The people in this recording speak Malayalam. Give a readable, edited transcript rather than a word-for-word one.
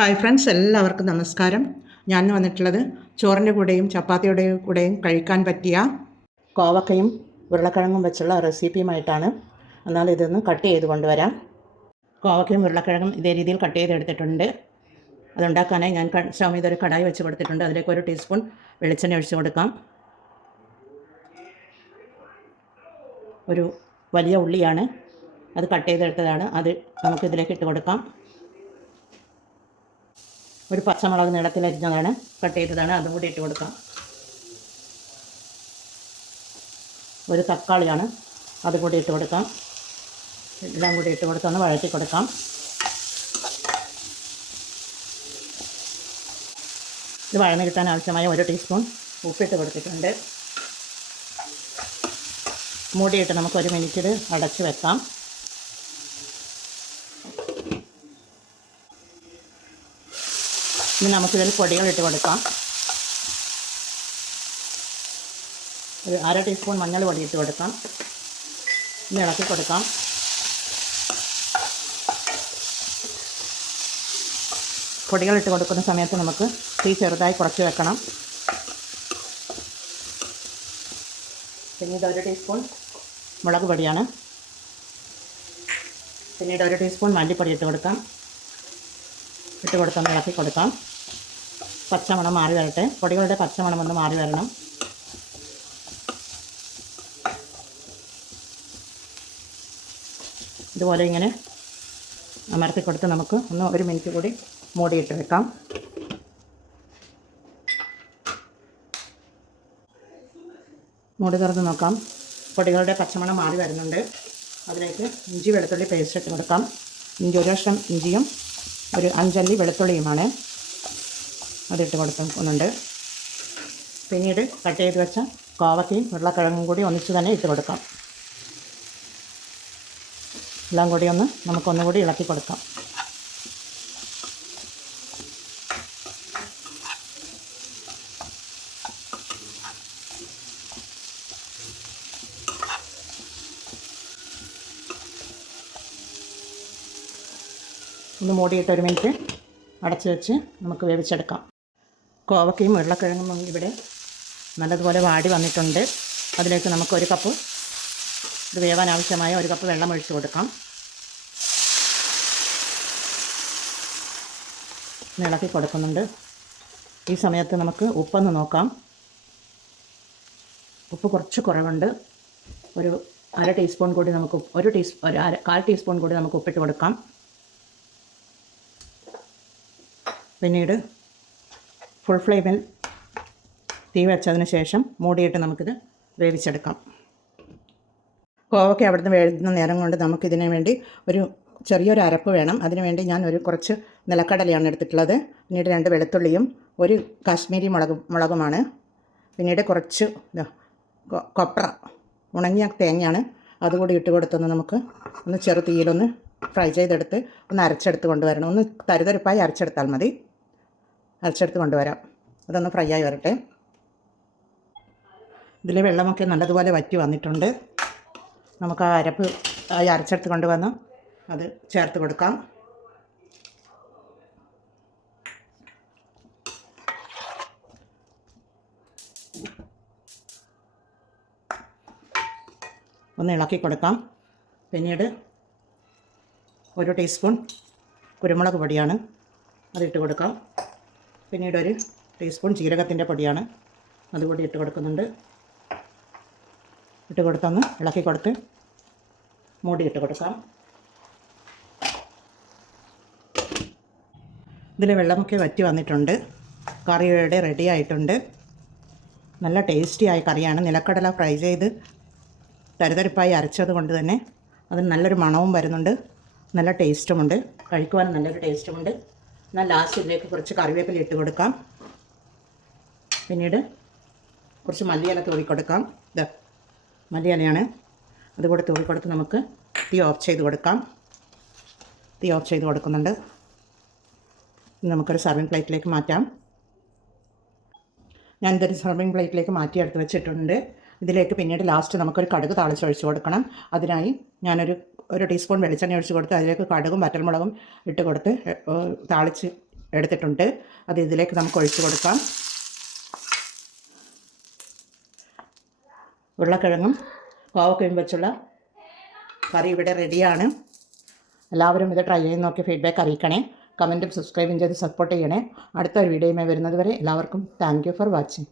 ഹായ് ഫ്രണ്ട്സ്, എല്ലാവർക്കും നമസ്കാരം. ഞാൻ വന്നിട്ടുള്ളത് ചോറിൻ്റെ കൂടെയും ചപ്പാത്തിയുടെ കൂടെയും കഴിക്കാൻ പറ്റിയ കോവക്കയും ഉരുളക്കിഴങ്ങും വെച്ചുള്ള റെസിപ്പിയുമായിട്ടാണ്. എന്നാൽ ഇതൊന്ന് കട്ട് ചെയ്ത് കൊണ്ടുവരാം. കോവക്കയും ഉരുളക്കിഴങ്ങും ഇതേ രീതിയിൽ കട്ട് ചെയ്തെടുത്തിട്ടുണ്ട്. അതുണ്ടാക്കാനായി ഞാൻ സ്റ്റൗ ചെയ്തൊരു കടായി വെച്ച് കൊടുത്തിട്ടുണ്ട്. അതിലേക്ക് 1 ടീസ്പൂൺ വെളിച്ചെണ്ണ ഒഴിച്ച് കൊടുക്കാം. ഒരു വലിയ ഉള്ളിയാണ്, അത് കട്ട് ചെയ്തെടുത്തതാണ്. അത് നമുക്കിതിലേക്ക് ഇട്ട് കൊടുക്കാം. ഒരു പച്ചമുളക് നീളത്തിലരിഞ്ഞതാണ്, കട്ട് ചെയ്തതാണ്, അതും കൂടി ഇട്ട് കൊടുക്കാം. ഒരു തക്കാളിയാണ്, അതും കൂടി ഇട്ട് കൊടുക്കാം. എല്ലാം കൂടി ഇട്ട് കൊടുത്തൊന്ന് വഴറ്റി കൊടുക്കാം. ഇത് വഴന്ന് കിട്ടാൻ ആവശ്യമായ 1 ടീസ്പൂൺ ഉപ്പിട്ട് കൊടുത്തിട്ടുണ്ട്. മൂടിയിട്ട് നമുക്ക് 1 മിനിറ്റ് ഇത് അടച്ച് വെക്കാം. ഇനി നമുക്കിതിൽ പൊടികൾ ഇട്ട് കൊടുക്കാം. ഒരു 1/2 ടീസ്പൂൺ മഞ്ഞൾ പൊടി ഇട്ട് കൊടുക്കാം. ഇനി ഇളക്കി കൊടുക്കാം. പൊടികൾ ഇട്ട് കൊടുക്കുന്ന സമയത്ത് നമുക്ക് തീ ചെറുതായി കുറച്ച് വെക്കണം. പിന്നീട് 1 ടീസ്പൂൺ മുളക് പൊടിയാണ്. പിന്നീട് 1 ടീസ്പൂൺ മല്ലിപ്പൊടി ഇട്ട് കൊടുക്കാം. ഇട്ട് കൊടുത്തൊന്ന് ഇളക്കി കൊടുക്കാം. പച്ചമണം മാറി വരട്ടെ. പൊടികളുടെ പച്ചമണം ഒന്ന് മാറി വരണം. ഇതുപോലെ ഇങ്ങനെ അമർത്തി കൊടുത്ത് നമുക്ക് 1 മിനിറ്റ് കൂടി മൂടിയിട്ട് വെക്കാം. മൂടി തുറന്ന് നോക്കാം. പൊടികളുടെ പച്ചമണം മാറി വരുന്നുണ്ട്. അതിലേക്ക് ഇഞ്ചി വെളുത്തുള്ളി പേസ്റ്റ് ഇട്ട് കൊടുക്കാം. ഒരു കഷ്ണം ഇഞ്ചിയും ഒരു 5 അല്ലി വെളുത്തുള്ളിയുമാണ്, അതിട്ട് കൊടുക്കുന്നുണ്ട്. പിന്നീട് കട്ട് ചെയ്ത് വെച്ച കോവക്കയും ഉരുളക്കിഴങ്ങും കൂടി ഒന്നിച്ച് തന്നെ ഇട്ട് കൊടുക്കാം. എല്ലാം കൂടി നമുക്കൊന്നുകൂടി ഇളക്കി കൊടുക്കാം. ഒന്ന് മൂടിയിട്ട് 1 മിനിറ്റ് അടച്ച് വെച്ച് നമുക്ക് വേവിച്ചെടുക്കാം. കോവക്കയും ഉരുളക്കിഴങ്ങും ഇവിടെ നല്ലതുപോലെ വാടി വന്നിട്ടുണ്ട്. അതിലേക്ക് നമുക്ക് 1 കപ്പ് ഇത് വേവാൻ ആവശ്യമായ 1 കപ്പ് വെള്ളം ഒഴിച്ച് കൊടുക്കാം. ഇളക്കി കൊടുക്കുന്നുണ്ട്. ഈ സമയത്ത് നമുക്ക് ഉപ്പൊന്ന് നോക്കാം. ഉപ്പ് കുറച്ച് കുറവുണ്ട്. ഒരു 1/2 ടീസ്പൂൺ കൂടി നമുക്ക് 1/4 ടീസ്പൂൺ കൂടി നമുക്ക് ഉപ്പിട്ട് കൊടുക്കാം. പിന്നീട് ഫുൾ ഫ്ലെയിമിൽ തീ വെച്ചതിന് ശേഷം മൂടിയിട്ട് നമുക്കിത് വേവിച്ചെടുക്കാം. കോവയ്ക്ക് അവിടുന്ന് വേവുന്ന നേരം കൊണ്ട് നമുക്കിതിന് വേണ്ടി ഒരു ചെറിയൊരു അരപ്പ് വേണം. അതിന് വേണ്ടി ഞാൻ കുറച്ച് നിലക്കടലയാണ് എടുത്തിട്ടുള്ളത്. പിന്നീട് 2 വെളുത്തുള്ളിയും 1 കാശ്മീരി മുളകുമാണ്. പിന്നീട് കുറച്ച് കൊപ്ര ഉണങ്ങിയ തേങ്ങയാണ്, അതുകൂടി ഇട്ട് കൊടുത്തൊന്ന് നമുക്ക് ചെറു തീയിലൊന്ന് ഫ്രൈ ചെയ്തെടുത്ത് അരച്ചെടുത്ത് കൊണ്ടുവരണം. തരിതരിപ്പായി അരച്ചെടുത്താൽ മതി. അരച്ചെടുത്ത് കൊണ്ടുവരാം. അതൊന്ന് ഫ്രൈ ആയി വരട്ടെ. ഇതിൽ വെള്ളമൊക്കെ നല്ലതുപോലെ വറ്റി വന്നിട്ടുണ്ട്. നമുക്ക് ആ അരപ്പ് അരച്ചെടുത്ത് കൊണ്ടുവന്ന് അത് ചേർത്ത് കൊടുക്കാം. ഒന്ന് ഇളക്കി കൊടുക്കാം. പിന്നീട് 1 ടീസ്പൂൺ കുരുമുളക് പൊടിയാണ്, അതിട്ട് കൊടുക്കാം. പിന്നീട് 1 ടീസ്പൂൺ ജീരകത്തിൻ്റെ പൊടിയാണ്, അതുകൂടി ഇട്ട് കൊടുക്കുന്നുണ്ട്. ഇട്ട് കൊടുത്തൊന്ന് ഇളക്കി കൊടുത്ത് മൂടി ഇട്ട് കൊടുക്കാം. ഇതിൽ വെള്ളമൊക്കെ വറ്റി വന്നിട്ടുണ്ട്. കറി ഇവിടെ റെഡി ആയിട്ടുണ്ട്. നല്ല ടേസ്റ്റിയായ കറിയാണ്. നിലക്കടല ഫ്രൈ ചെയ്ത് തരിതരിപ്പായി അരച്ചത് കൊണ്ട് തന്നെ അതിന് നല്ലൊരു മണവും വരുന്നുണ്ട്, നല്ല ടേസ്റ്റുമുണ്ട്. കഴിക്കുവാനും നല്ലൊരു ടേസ്റ്റുമുണ്ട്. എന്നാൽ ലാസ്റ്റ് ഇതിലേക്ക് കുറച്ച് കറിവേപ്പില ഇട്ട് കൊടുക്കാം. പിന്നീട് കുറച്ച് മല്ലിയില തൂവി കൊടുക്കാം. ഇത് മല്ലിയിലയാണ്, അതുകൂടെ തൂവി കൊടുത്ത് നമുക്ക് തീ ഓഫ് ചെയ്ത് കൊടുക്കാം. തീ ഓഫ് ചെയ്ത് കൊടുക്കുന്നുണ്ട്. നമുക്കൊരു സർവിങ് പ്ലേറ്റിലേക്ക് മാറ്റാം. ഞാനിതൊരു സർവിങ് പ്ലേറ്റിലേക്ക് മാറ്റിയെടുത്ത് വെച്ചിട്ടുണ്ട്. ഇതിലേക്ക് പിന്നീട് ലാസ്റ്റ് നമുക്കൊരു കടുക് താളിച്ചൊഴിച്ച് കൊടുക്കണം. അതിനായി ഞാനൊരു 1 ടീസ്പൂൺ വെളിച്ചെണ്ണ ഒഴിച്ച് കൊടുത്ത് അതിലേക്ക് കടുകും വറ്റൽമുളകും ഇട്ട് കൊടുത്ത് താളിച്ച് എടുത്തിട്ടുണ്ട്. അത് ഇതിലേക്ക് നമുക്ക് ഒഴിച്ച് കൊടുക്കാം. ഉരുളക്കിഴങ്ങും കോവക്കയും വെച്ചുള്ള കറി ഇവിടെ റെഡിയാണ്. എല്ലാവരും ഇത് ട്രൈ ചെയ്ത് നോക്കി ഫീഡ്ബാക്ക് അറിയിക്കണേ. കമൻറ്റും സബ്സ്ക്രൈബും ചെയ്ത് സപ്പോർട്ട് ചെയ്യണേ. അടുത്തൊരു വീഡിയോയുമായി വരുന്നത് വരെ എല്ലാവർക്കും താങ്ക് യു ഫോർ വാച്ചിങ്.